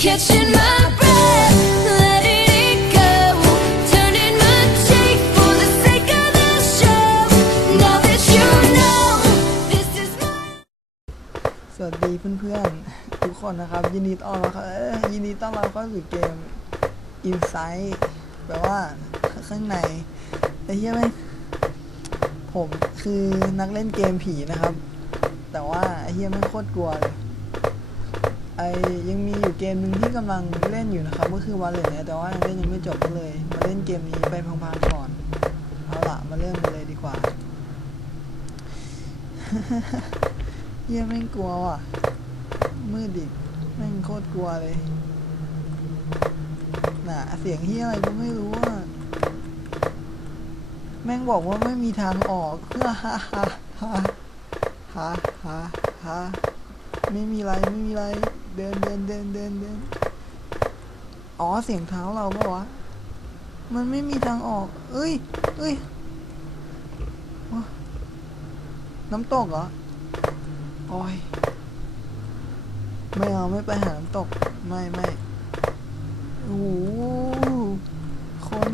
catching my breath, letting สวัสดีเพื่อนๆ ทุกคนนะครับ ยินดีต้อนรับครับเอ้ยยินดีต้อนรับเข้าสู่เกม Inside แปลว่าข้างในไอ้เหี้ยไหมงผมคือนักเล่นเกมผีนะครับ แต่ว่าไอ้เหี้ยไม่งโคตรกลัวเลย ไอยังมีอยู่เกมหนึ่งที่กำลังเล่นอยู่นะครับ ก็คือวาเลนเนี่ยแต่ว่ายังเล่นยังไม่จบก็เลย มาเล่นเกมนี้ไปพังๆก่อน เอาละมาเริ่มกันเลยดีกว่าเหี้ยแม่งกลัวว่ะ มืดดิแม่งโคตรกลัวเลย น่ะ เสียงเฮียอะไรก็ไม่รู้อะ แม่งบอกว่าไม่มีทางออกฮ่าฮ่าฮ่าฮ่าฮ่าฮ่าฮ่าไม่มีไร ไม่มีไร เดินเดินเดินเดินเดินอ๋อเสียงเท้าเราปะวะ มันไม่มีทางออก เอ้ยเอ้ยน้ำตกเหรอโอ้ยไม่เอาไม่ไปหาน้ำตก ไม่ไม่โอ้โหคน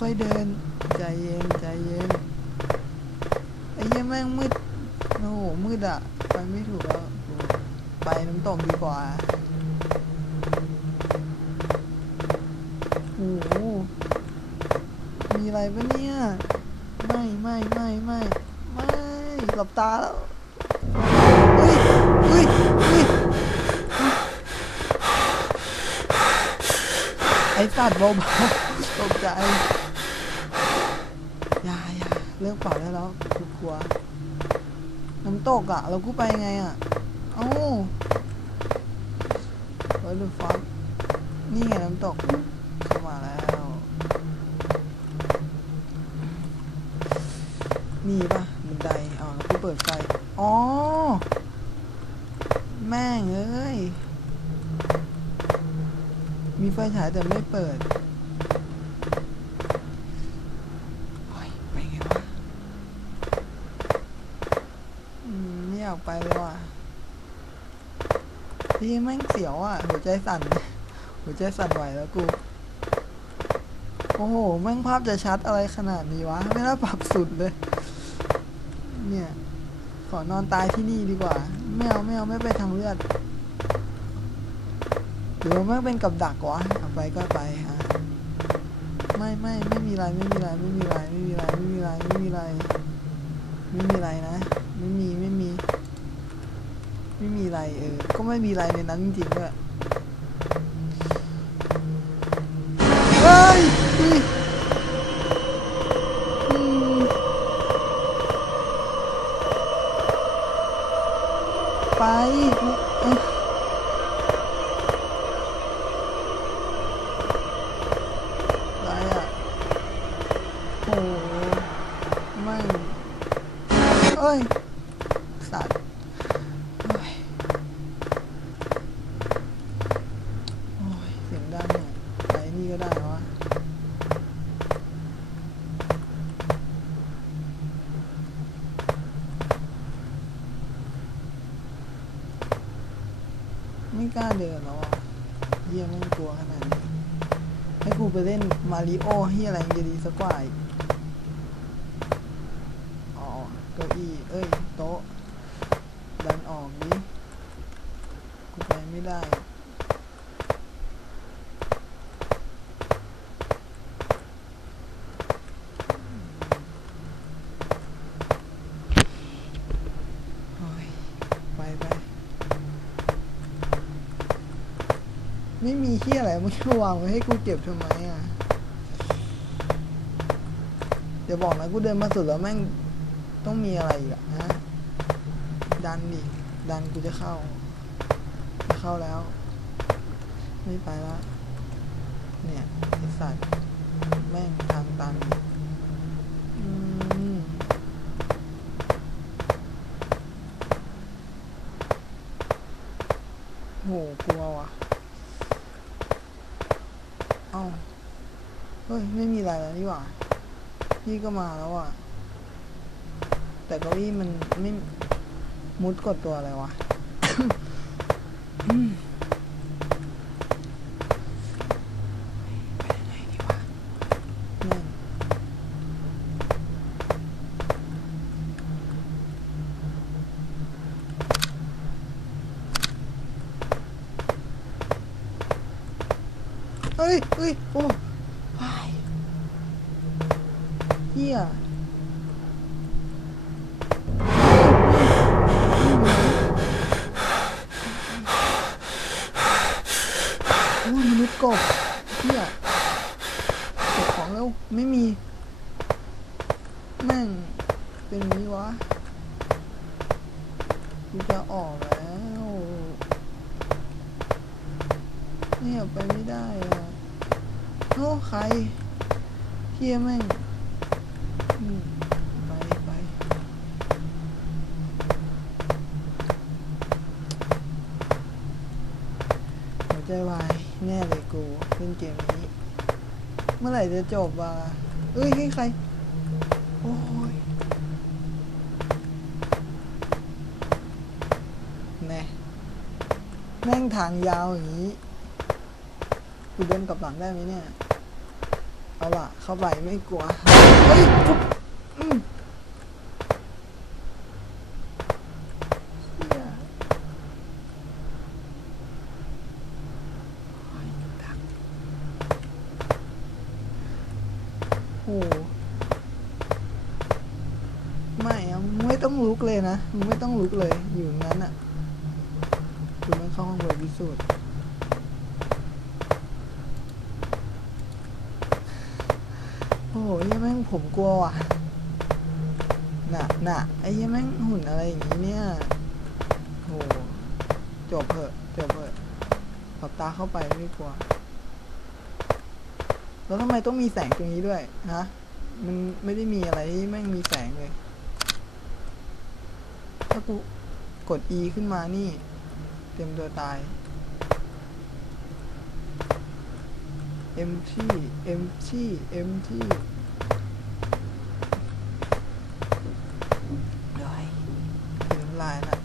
ค่อยๆเดิน ใจเย็นใจเย็นไอ้เหี้ยแม่งมืด โอ้โหมืดอะ ไปไม่ถูกแล้วไปน้ำตกดีกว่าโอ้โหมีอะไรปะเนี่ย ไม่ไม่ไม่ไม่ไม่หลับตาแล้วเฮ้ยเฮ้ยเฮ้ยไอ้สัตว์เบาๆตกใจ อย่าอย่าเลิกเป่าได้แล้วกูกลัว ตกอะเรากูไปไงอะเอ้าเฮ้ยดูฟังนี่ไงน้ำตกเข้ามาแล้วนี่ปะบันไดอ๋อแล้วกูเปิดไฟอ๋อแม่งเอ้ยมีไฟฉายแต่ไม่เปิดโอ้ยไปไงวะอืมไม่อยากไปเลยว่ะพี่แม่งเสียวอะ หัวใจสั่น หัวใจสั่นไหวแล้วกู โอ้โห แม่งภาพจะชัดอะไรขนาดนี้วะ ไม่น่าปรับสุดเลย เนี่ย ขอนอนตายที่นี่ดีกว่า ไม่เอาไม่เอาไม่ไปทางเลือดหรือว่าไม่งเป็นกับดักวะเอาไปก็ไปฮะไม่ไม่ไม่มีไรไม่มีไรไม่มีไรไม่มีไรไม่มีไรไม่มีไรไม่มีไรนะ ไม่มีไม่มี ไม่มีไรเออ ก็ไม่มีไรในนั้นจริงๆด้วยเฮ้ยเฮ้ยอืมไปเอ้ยอะไรอะ โอ้โหไม่เอ้ย สัตว์โอ้ยโอ้ย เสียงดังเนี่ยไปนี่ก็ได้วะ ไม่กล้าเดินแล้วอะเยี่ยไม่งกลัวขนาดนี้ ให้กูไปเล่นมาริโอเฮียอะไรยังจะดีสักกว่าอีกอ๋อเก้าอี้ เอ้ย โต๊ะ ดันออกดิกูไปไม่ได้ โอ้ย ไปไป ไม่มีเฮียอะไรมึงจะวางไว้ให้กูเก็บทำไมอะอย่าบอกนะกูเดินมาสุดแล้วแม่งต้องมีอะไรอีกอะฮะดันดิดันกูจะเข้าจะเข้าแล้ว ไม่ไปละเนี่ยไอสัตว์แม่งทางตันอืมโหกลัวว่ะ เฮ้ยไม่มีอะไรแล้วนี่หว่าพี่ก็มาแล้วอะ แต่ก้าอี้มันไม่มุดกดตัวอะไรวะเฮ้ยเฮ้ยโอ้ เฮียโอ้ยมนุษย์กบเฮียเก็บของแล้วไม่มี แม่ง เป็นนี้วะกูจะออกแล้ว เนี่ยไปไม่ได้อะโอ้ใครเฮียแม่ง ไปไปหัวใจวายแน่เลยกูเล่นเกมนี้ เมื่อไหร่จะจบอะเอ้ยให้ใคร โอ้ยแน่แม่งทางยาวอย่างนี้กูเดินกลับหลังได้ไหมเนี่ย เอาล่ะ เข้าไปไม่กลัว เฮ้ยปุ๊บอืมเหี้ยไอ้ทักโอ้ไม่อะมึงไม่ต้องลุกเลยนะมึงไม่ต้องลุกเลย อยู่นั้นอะคุณต้องเข้าห้องบริสุทธิ์ โอ้โหเหี้ยแม่ง ผมกลัวว่ะน่ะน่ะไอ้เหี้ยแม่งหุ่นอะไรอย่างงี้เนี่ยโหจบเถอะจบเถอะขอบตาเข้าไปไม่กลัว แล้วทำไมต้องมีแสงตรงนี้ด้วยฮะมันไม่ได้มีอะไรที่แม่งมีแสงเลย ถ้ากูกด E ขึ้นมานี่ เต็มตัวตายเอ็มที่เอ็มที่เอ็มที่เดี๋ยวให้เห็นลายนะ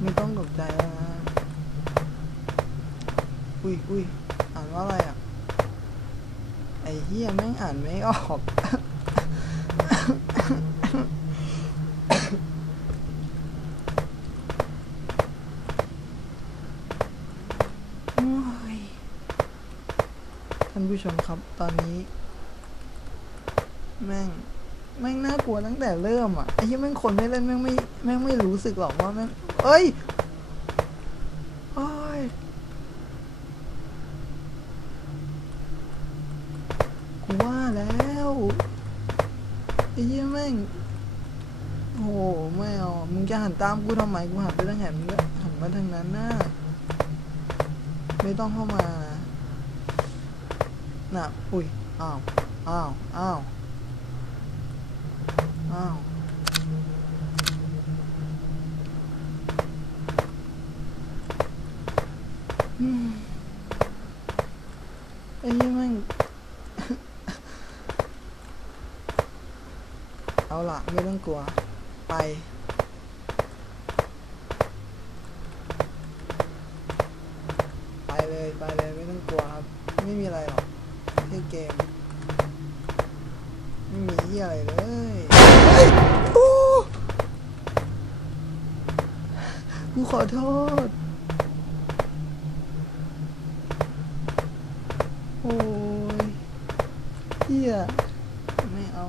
ไม่ต้องตกใจแล้วนะ อุ้ย อ่านว่าอะไรอะ ไอ้เฮียแม่งอ่านไม่ออกโอ้ยท่านผู้ชมครับ ตอนนี้ แม่ง แม่งน่ากลัวตั้งแต่เริ่มอะ ไอ้ที่แม่งคนไม่เล่นแม่งไม่ แม่งไม่รู้สึกหรอกว่าแม่ง เอ้ยโอ้ยกูว่าแล้วไอ้ยี่แม่ งโอ้โหไม่เอามึงจะหันตามกูทำไมกูหันไปทางไหนมึงก็หันมาทางนั้นนะไม่ต้องเข้ามานะน่ะอุ้ยอ้าวอ้าวอ้าวอ้าว อืมไอ้ยี่แม่ง เอาล่ะไม่ต้องกลัว ไป ไปเลยไปเลยไม่ต้องกลัวครับ ไม่มีอะไรหรอกแค่เกม ไม่มีเหี้ยอะไรเลยโอ้กูขอโทษ โอ้ยเหี้ยไม่เอา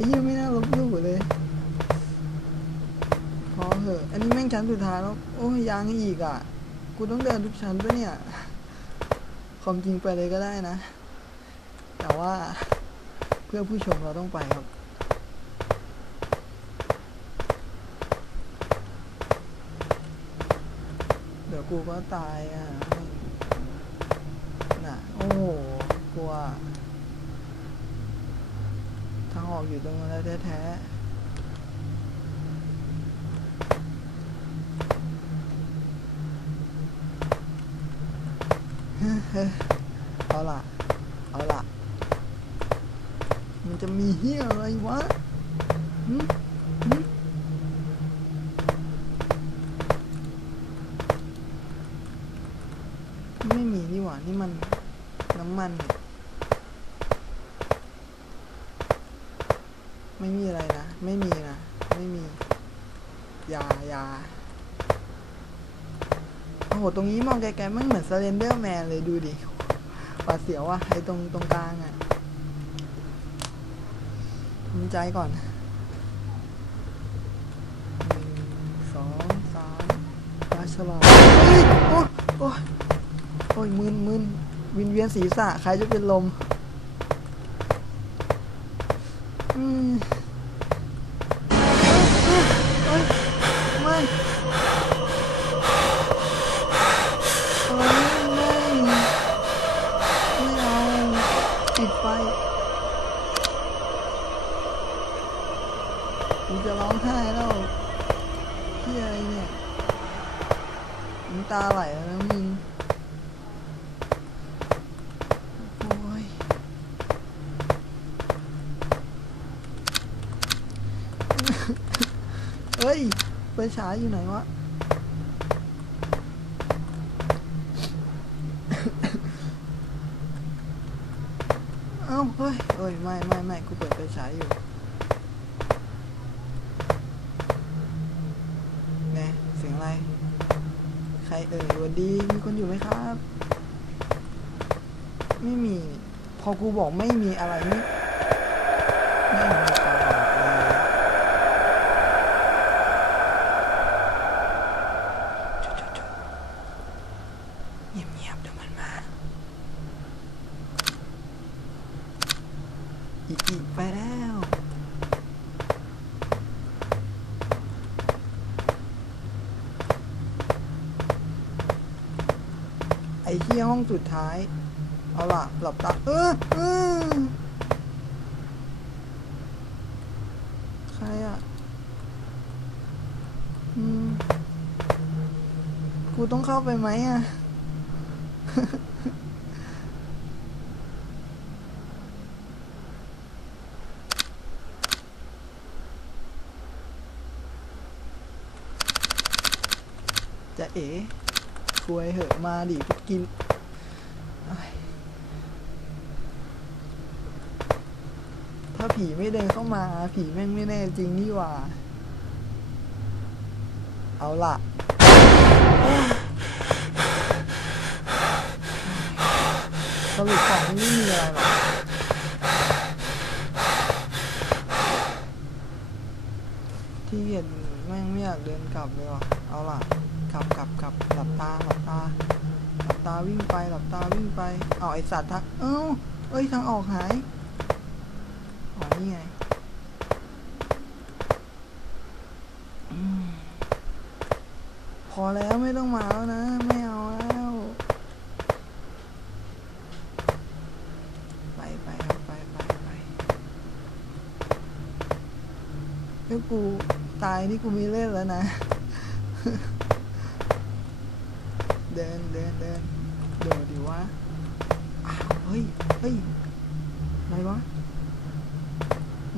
อ้เหี้ยไม่น่าลบหลู่เลยพอเหอะอันนี้แม่งชั้นสุดท้ายแล้ว โอ้ยยังอีกอะ กูต้องเดินทุกชั้นปะเนี่ยความจริงไปเลยก็ได้นะ แต่ว่าเพื่อผู้ชมเราต้องไปครับเดี๋ยวกูก็ตายอะ น่ะ โอ้กลัว ออกอยู่ตรงนั้นแล้วแท้ๆเอาล่ะ เอาล่ะ มันจะมีเฮียอะไรวะหึหึไม่มีนี่หว่า นี่มันน้ำมันนี่ไม่มีอะไรนะ ไม่มีนะ ไม่มี ยายาโอ้ โห ตรงนี้ มองไกลๆมันเหมือนสเลนเดอร์แมนเลยดูดิหวาดเสียวว่ะไอตรงตรงกลางอะทำใจก่อนหนึ่งสองสามปลาฉลามเฮ้ยโอ้โอ้ยโอ้ยมึนมึนวินเวียนศีรษะใครจะเป็นลม อืม น้ำตาไหลแล้วมึงโอ้ยเฮ้ยไปฉายอยู่ไหนวะเอ้าเฮ้ยเอ้ยไม่ไม่ไม่กูเปิดไปฉายอยู่แน่เสียงอะไร ใครเอ่ยห วันดี มีคนอยู่ไหมครับ ไม่มี พอกูบอกไม่มีอะไรนี่มีใครบอกเลยจุดๆๆเงียบๆเดี๋ยวมันมา อีกอีกไปแล้ว ไอ้ที่ห้อง สุดท้าย เอาล่ะหลับตาเออเออใครอะอืมกูต้องเข้าไปไหมอะจะเอ๋คุยเหอะมาดิกินเอ้ย ถ้าผีไม่เดินเข้ามา ผีแม่งไม่แน่จริงนี่หว่า เอาล่ะ สรุปของไม่มีอะไรหรอกที่เกียจแม่งไม่อยากเดินกลับเลยว่ะ เอาล่ะ กลับกลับกลับหลับตาหลับตาหลับตาวิ่งไปหลับตาวิ่งไป เอาไอสัตว์ทัก เอ้าเอ้ยทางออกหาย อ๋อนี่ไงอพอแล้วไม่ต้องมาแล้วนะ ไม่เอาแล้ว ไปไปครับไปไปไปแล้วกูตายนี่กูมีเล่นแล้วนะ เดินเดินเดินเดี๋ยวดิวะอ้าวเฮ้ยเฮ้ยอะไรวะ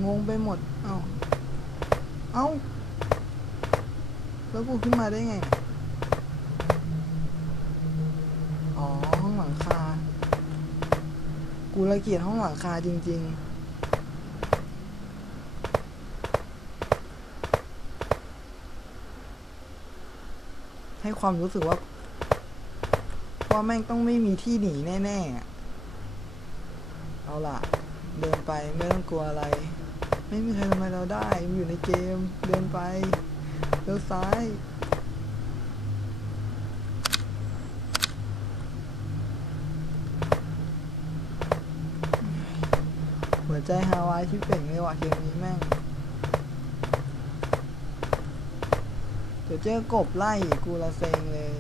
งงไปหมด เอ้าเอ้าแล้วกูขึ้นมาได้ไง อ๋อ ห้องหลังคา กูละเกียดห้องหลังคาจริง ๆให้ความรู้สึกว่า ว่าแม่งต้องไม่มีที่หนีแน่ ๆ เอาล่ะ เดินไปไม่ต้องกลัวอะไร ไม่มีใครทำอะไรเราได้มันอยู่ในเกม เดินไปเลี้ยวซ้ายหัวใจฮาวายที่เป่งเลยว่ะเกมนี้แม่ง เดี๋ยวเจอกบไล่กูละเซงเลย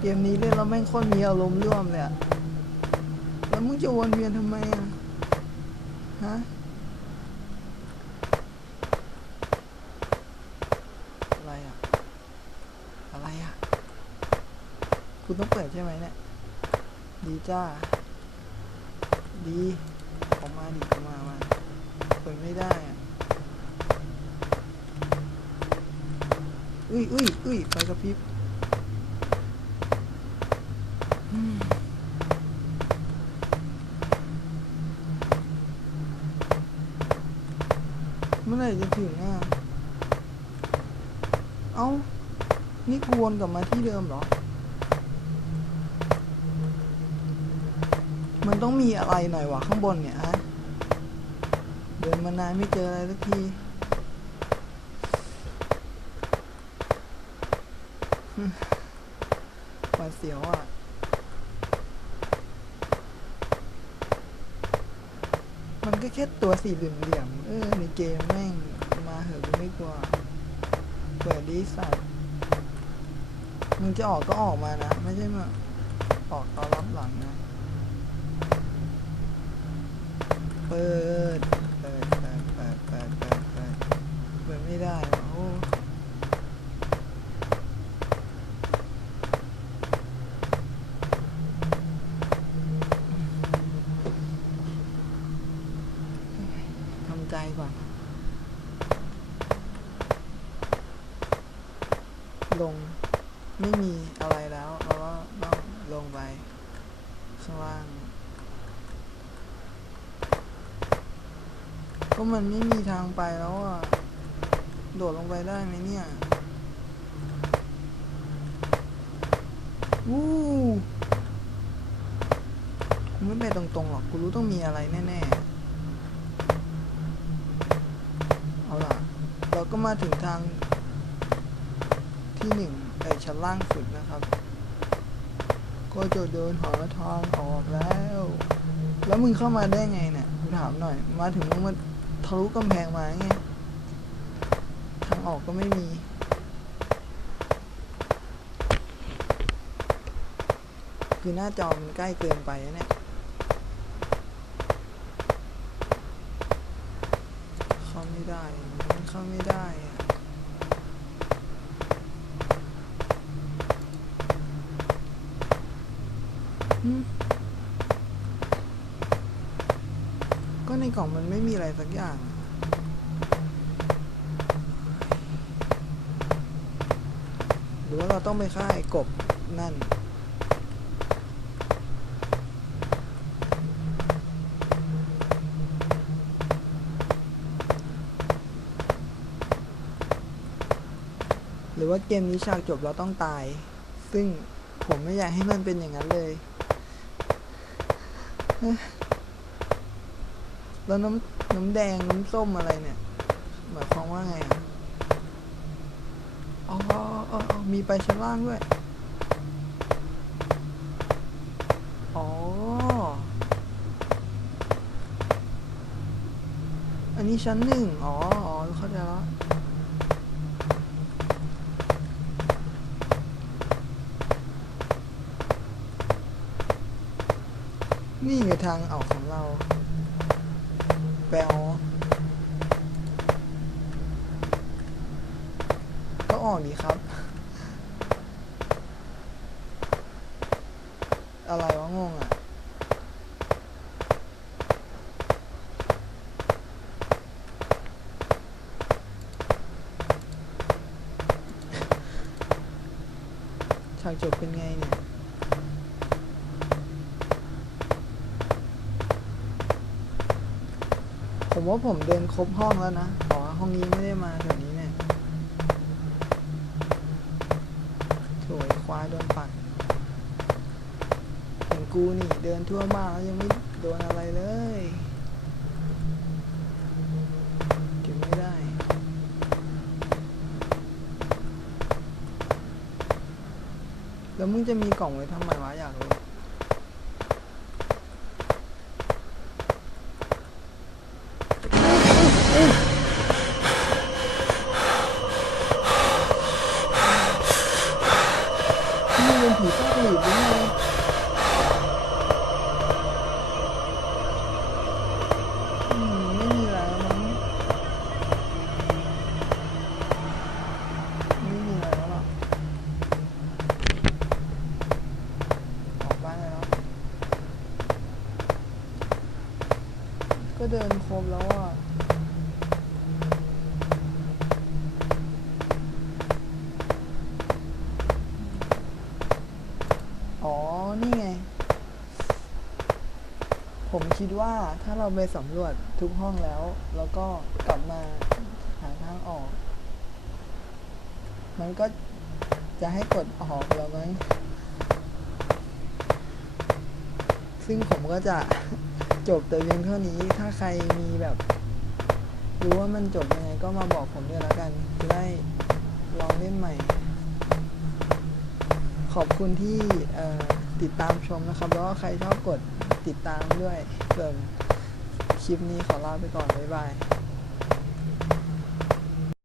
เกมนี้เล่นแล้วแม่งโคนมีอารมณ์ร่วมเลยอะแล้วมึงจะวนเวียนทำไมอะฮะ อะไรอะอะไรอะ คุณต้องเปิดใช่ไหมเนี่ย ดีจ้า ดีออกมาดิออกมามาเปิดไม่ได้อะอุ้ยอุ้ยอุ้ยไฟกระพริบเมื่อไหร่จะถึงอะ เอ้า นี่กวนกลับมาที่เดิมเหรอ มัน ต้องมีอะไรหน่อยวะข้างบนเนี่ยฮะเดินมานานไม่เจออะไรสักทีหวาดเสียวอะมันก็แค่ตัวสี่เหลี่ยมเออในเกมแม่งมาเหอะกูไม่กลัวเปิดดีสัตว์มึงจะออกก็ออกมานะ ไม่ใช่มาออกตอนรับหลังนะ เปิด เปิด เปิด เปิด เปิด เปิด เปิด เปิดไม่ได้โอ้ทำใจก่อน ลง ไม่มีอะไรแล้ว เราก็ต้องลงไปข้างล่าง ก็มันไม่มีทางไปแล้วอะ โดดลงไปได้ไหมเนี่ยวู้กูไม่ไปตรงๆหรอก กูรู้ต้องมีอะไรแน่ๆ เอาล่ะ เราก็มาถึงทางที่หนึ่งไอชั้นล่างสุดนะครับ ก็จะเดินหาทางออกแล้ว แล้วมึงเข้ามาได้ไงเนี่ยกูถามหน่อย มาถึงมึงมาะลุกำแพงมาไงทางออกก็ไม่มี คือหน้าจอมันใกล้เกินไปนะเนี่ยเข้าไม่ได้มันเข้าไม่ได้ก็ในกล่องมันไม่มีอะไรสักอย่างอะห รือว่าเราต้องไปฆ่าไอ้กบนั่น หรือว่าเกมนี้ฉากจบเราต้องตาย ซึ่งผมไม่อยากให้มันเป็นอย่างนั้นเลย แล้วน้ำน้ำแดงน้ำส้มอะไรเนี่ยหมายความว่าไงอะอ๋ออ๋ออ๋อ มีไปชั้นล่างด้วย อ๋อ อันนี้ชั้นหนึ่งอ๋อ อ๋อ เข้าใจแล้วนี่ไงทางออกของเรา แปลก็ออกดีครับ อะไรวะงงอะ ฉากจบเป็นไงเนี่ยผมว่าผมเดินครบห้องแล้วนะอ๋อห้องนี้ไม่ได้มาแถวนี้เนี่ยโถยควายโดนปัดเห็นกูนี่เดินทั่วบ้านแล้วยังไม่โดนอะไรเลยเก็บไม่ได้ แล้วมึงจะมีกล่องไว้ทำไมวะอยากรู้ นี่เป็นผีซากหลีดหรือไงอืมไม่มีแล้วมั้งไม่มีอะไรแล้วหรอกออกบ้านได้แล้ว ก็เดินครบแล้วอะ อ๋อ นี่ไง ผมคิดว่าถ้าเราไปสำรวจทุกห้องแล้ว แล้วก็กลับมาหาทางออก มันก็จะให้กดออกแล้วมั้งซึ่งผมก็จะจบแต่เพียงเท่านี้ถ้าใครมีแบบรู้ว่ามันจบยังไงก็มาบอกผมด้วยแล้วกันจะได้ลองเล่นใหม่ ขอบคุณที่เอ่อ ติดตามชมนะครับ แล้วก็ใครชอบกดติดตามด้วยส่วนคลิปนี้ขอลาไปก่อน บ๊ายบาย